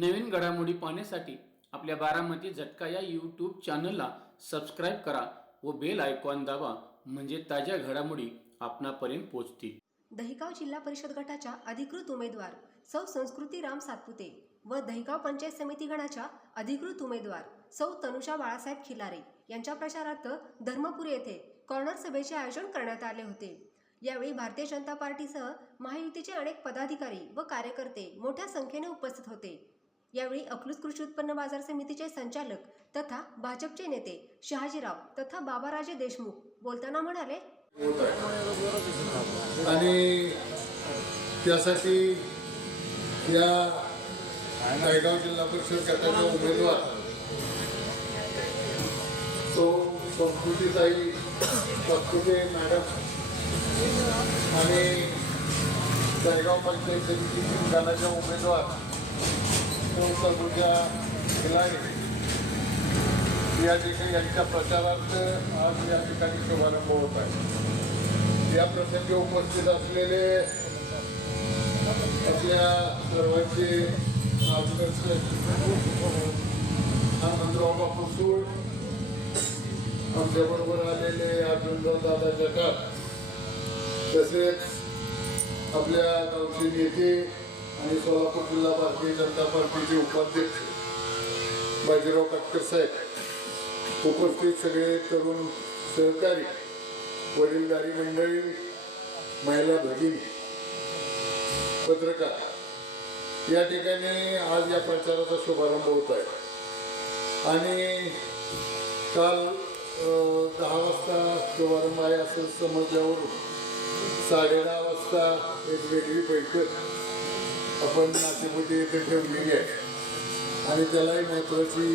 नवीन घडामोडी पाहण्यासाठी आपल्या बारामती झटका या यूट्यूब चॅनलला सबस्क्राईब करा व बेल आयकॉन दाबा, म्हणजे ताज्या घडामोडी आपणापर्यंत पोहोचतील. दहिगाव जिल्हा परिषद गटाच्या अधिकृत उमेदवार सौ संस्कृती राम सातपुते व दहिगाव पंचायत समिती गणाच्या अधिकृत उमेदवार सौ तनुषा बाळासाहेब खिलारे यांच्या प्रचारार्थ धर्मपूर येथे कॉर्नर सभेचे आयोजन करण्यात आले होते. यावेळी भारतीय जनता पार्टीसह महायुतीचे अनेक पदाधिकारी व कार्यकर्ते मोठ्या संख्येने उपस्थित होते. यावेळी अकलूज कृषी उत्पन्न बाजार समितीचे संचालक तथा भाजपचे नेते शहाजीराव तथा बाबाराजे देशमुख बोलताना म्हणाले, आणि त्यासाठी या दहिगाव जिल्हा परिषद गटाच्या उमेदवार सौ संस्कृतीताई सातपुते मॅडम आणि दहिगाव पंचायत समिती गणाच्या उमेदवार सौ तनुषा खिलारे या ठिकाणी यांच्या प्रचारार्थ आज या ठिकाणी शुभारंभ होत आहे. या प्रसंगी उपस्थित असलेले आपल्या सर्वांचे मार्गदर्शक आनंदराव बापू सूळ, आमच्याबरोबर आलेले अर्जुनराव दादा जठार, तसेच आपल्या गावचे नेते आणि सोलापूर जिल्हा भारतीय जनता पार्टीचे उपाध्यक्ष बाजीराव काटकर साहेब, उपस्थित सगळे तरुण सहकारी, वडीलधारी मंडळी, महिला भगिनी, पत्रकार, या ठिकाणी आज या प्रचाराचा शुभारंभ होत आहे. आणि काल 10 वाजता शुभारंभ आहे असं समजल्यावरून 10:30 वाजता एक वेगळी बैठक आपण नाशिकमध्ये येथे ठेवलेली आहे. आणि त्यालाही महत्त्वाची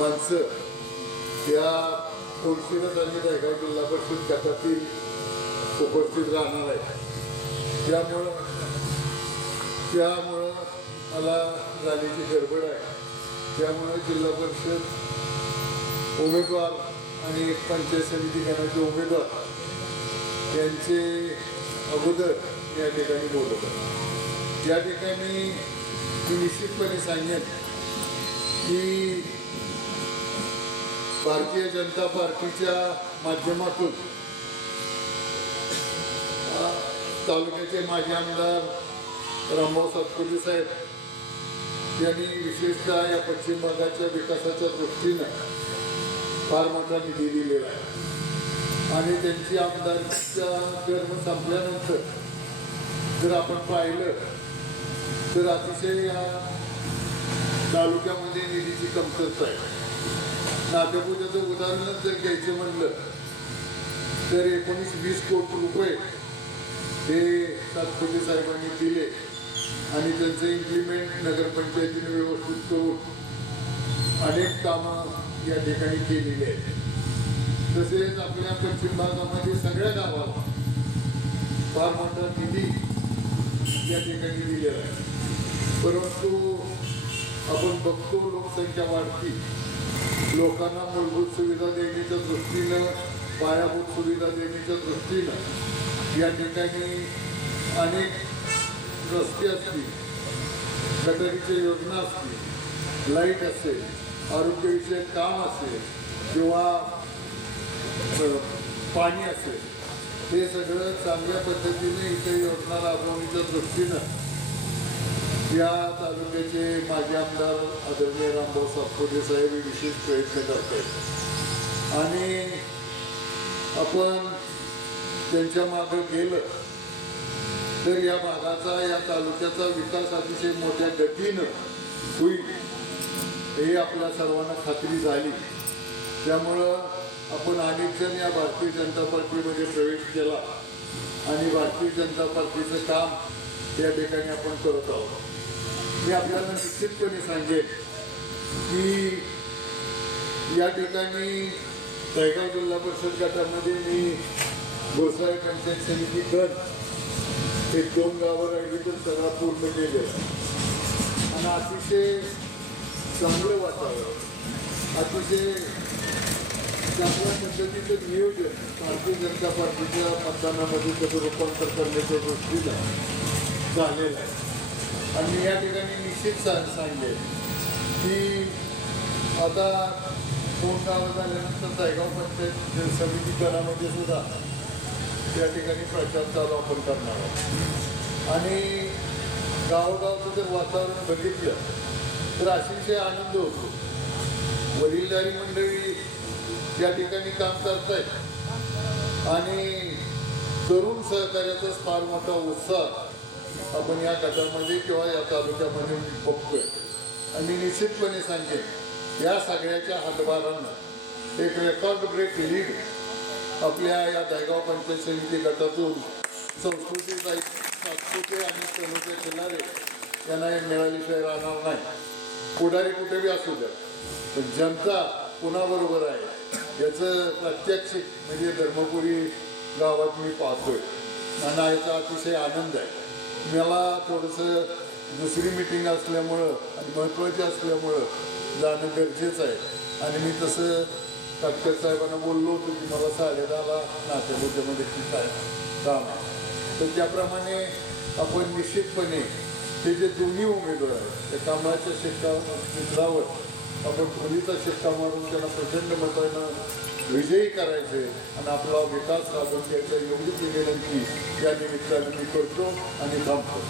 माणसं या कोणतीनच आणि दहिगाव जिल्हा परिषद गटातील उपस्थित राहणार आहे. त्यामुळं मला जाण्याची गडबड आहे. त्यामुळे जिल्हा परिषद उमेदवार आणि पंचायत समिती गणाचे उमेदवार यांचे अगोदर या ठिकाणी बोलत आहे. या ठिकाणी मी निश्चितपणे सांगेन की भारतीय जनता पार्टीच्या माध्यमातून तालुक्याचे माजी आमदार रामभाऊ सातपुते साहेब यांनी विशेषतः या पश्चिम भागाच्या विकासाच्या दृष्टीनं फार मोठा निधी दिलेला आहे. आणि त्यांची आमदारकीचा टर्म संपल्यानंतर जर आपण पाहिलं तर अतिशय या तालुक्यामध्ये निधीची कमतरता आहे. नाट्यपूजाचं उदाहरणच जर घ्यायचं म्हणलं तर 19-20 कोटी रुपये हे सातपुते साहेबांनी दिले आणि त्यांचं इम्प्लिमेंट नगरपंचायतीने व्यवस्थित करून अनेक कामं या ठिकाणी केलेली आहेत. तसेच आपल्या पश्चिम भागामध्ये सगळ्या गावाला फार मोठा निधी या ठिकाणी दिलेला आहे. परंतु आपण बघतो लोकसंख्या वाढती, लोकांना मूलभूत सुविधा देण्याच्या दृष्टीनं, पायाभूत सुविधा देण्याच्या दृष्टीनं या ठिकाणी अनेक रस्ते असतील, गटारीच्या योजना असतील, लाईट असेल, आरोग्यविषयक काम असेल किंवा पाणी असेल, हे सगळं चांगल्या पद्धतीने इथे योजना राबवण्याच्या दृष्टीनं या तालुक्याचे माजी आमदार आदरणीय रामभाऊ सातपुते साहेब विशेष प्रयत्न करत आहेत. आणि आपण त्यांच्या मागं गेलं तर या भागाचा, या तालुक्याचा विकास अतिशय मोठ्या गतीनं होईल हे आपल्या सर्वांना खात्री झाली. त्यामुळं आपण अनेक जण या भारतीय जनता पार्टीमध्ये प्रवेश केला आणि भारतीय जनता पार्टीचं काम या ठिकाणी आपण करत आहोत. मी आपल्याला निश्चितपणे सांगेन की या ठिकाणी दहिगाव जिल्हा परिषद गटामध्ये मी गोसाई पंचायत समिती गट हे 2 गावं राहिली तर सगळा पूर्ण केले आणि अतिशय चांगलं वातावरण, अतिशय चांगल्या पद्धतीचं नियोजन भारतीय जनता पार्टीच्या मतदानामध्ये त्याचं रूपांतर करण्याच्या दृष्टीनं झालेलं आहे. आणि मी या ठिकाणी निश्चित सांगेन की आता 2 गावं झाल्यानंतर दहेगाव पंचायत समिती करामध्ये सुद्धा त्या ठिकाणी प्रचार चालू आपण करणार आहोत. आणि गावोगावचं जर वातावरण बघितलं तर अतिशय आनंद होतो. वडीलधारी मंडळी या ठिकाणी काम करतायत आणि तरुण सहकार्याचाच फार मोठा उत्साह आपण या गटामध्ये किंवा या तालुक्यामध्ये बघतोय. आणि निश्चितपणे सांगेन या सगळ्याच्या हातभारानं एक रेकॉर्ड ब्रेक लीड आपल्या या दहेगाव पंचायत समिती गटातून सातपुते आणि तनुजा खिलारे यांना मिळाल्याशिवाय राहणार नाही. पुढारी कुठे बी असू द्या पण जनता कुणाबरोबर आहे याचं प्रात्यक्षिक म्हणजे धर्मपुरी गावात मी पाहतोय आणि याचा अतिशय आनंद आहे. मला थोडंसं दुसरी मिटिंग असल्यामुळं आणि महत्त्वाची असल्यामुळं जाणं गरजेचं आहे. आणि मी तसं काटकर साहेबांना बोललो होतो की मला 10:30ला नाट्यगोष्ठीमध्ये खूप आहे काम आहे. तर त्याप्रमाणे आपण निश्चितपणे ते जे दोन्ही उमेदवार आहेत त्या कामाच्या क्षेत्रावर आपण खोलीचा शिक्का मारून त्यांना प्रचंड मतानं विजयी करायचे आणि आपला विकास साधून घ्यायचा एवढीच विनंती या निमित्ताने मी करतो आणि थांबतो.